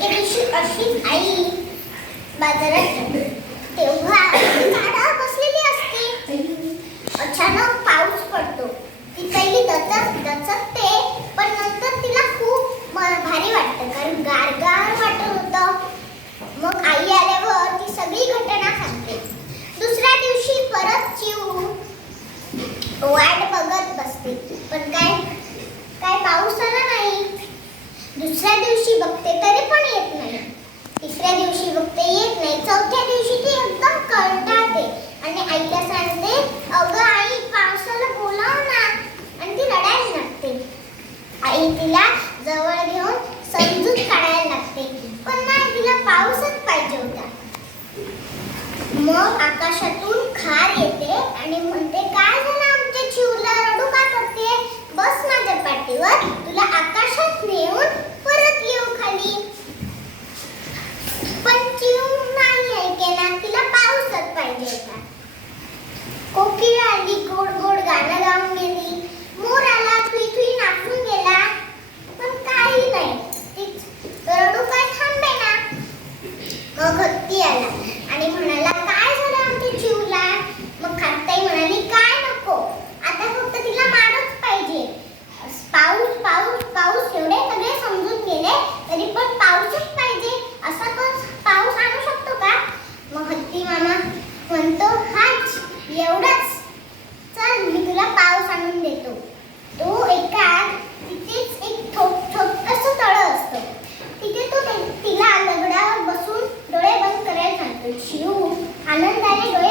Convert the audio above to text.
एके दिवशी अशीच आई बाजारात जाते. तेव्हा झाडावर बसलेली असते. अचानक पाऊस पडतो. ती पहिली दचकते, पण नंतर तिला खूप भारी वाटतं, कारण गारगार वाटत होतं. मग आई आल्यावर ती सगळी घटना सांगते. दुसऱ्या दिवशी परत चिऊ वाट बघत बसते, पण काय पाऊस आला नाही. दुसऱ्या दिवशी बघते तरी पण येत नाही. तिसऱ्या दिवशी बघते येत नाही. चौथ्या दिवशी ती एकदम कंटाळते आणि आईला सांगते, अगं आई, पावसाला बोलाव ना. आणि ती रडायला लागते. आई तिला जवळ घेऊन समजूत काढायला लागते, पण नाही, तिला पाऊसच पाहिजे होता. मग आकाशातून खार येते आणि म्हणते, काय झालं आमच्या चिऊला, रडू का करते? बस माझ्या पाठीवर, तुला आकाशात नेऊन परत येऊ खाली. पण चिऊ नाही ऐकेना, तिला पाऊसच पाहिजे होता. कोकिळ आली, गोड गोड गाणं गाऊन गेली. मोर आला, थुई थुई नाचून गेला, पण काही नाही, रडू काय थांबेना. मग हत्ती आला आणि म्हणाला, काय झालं आमच्या चिऊला? मग काकताई म्हणाली, काय नको, आता फक्त तिला मारच पाहिजे. पाऊस पाऊस पाऊस एवढे सगळे समजून गेले तरी पण पाऊसच पाहिजे, असा पण पाऊस आणू शकतो का? मग हत्ती मामा म्हणतो, हाच एवढंच, चल मी तुला पाऊस आणून देतो. तो तिथेच एक छोटंसं तळं असतं. तिथे तो तिला दगडावर बसून डोळे बंद करायला सांगतो. चिऊ आनंदाने डोळे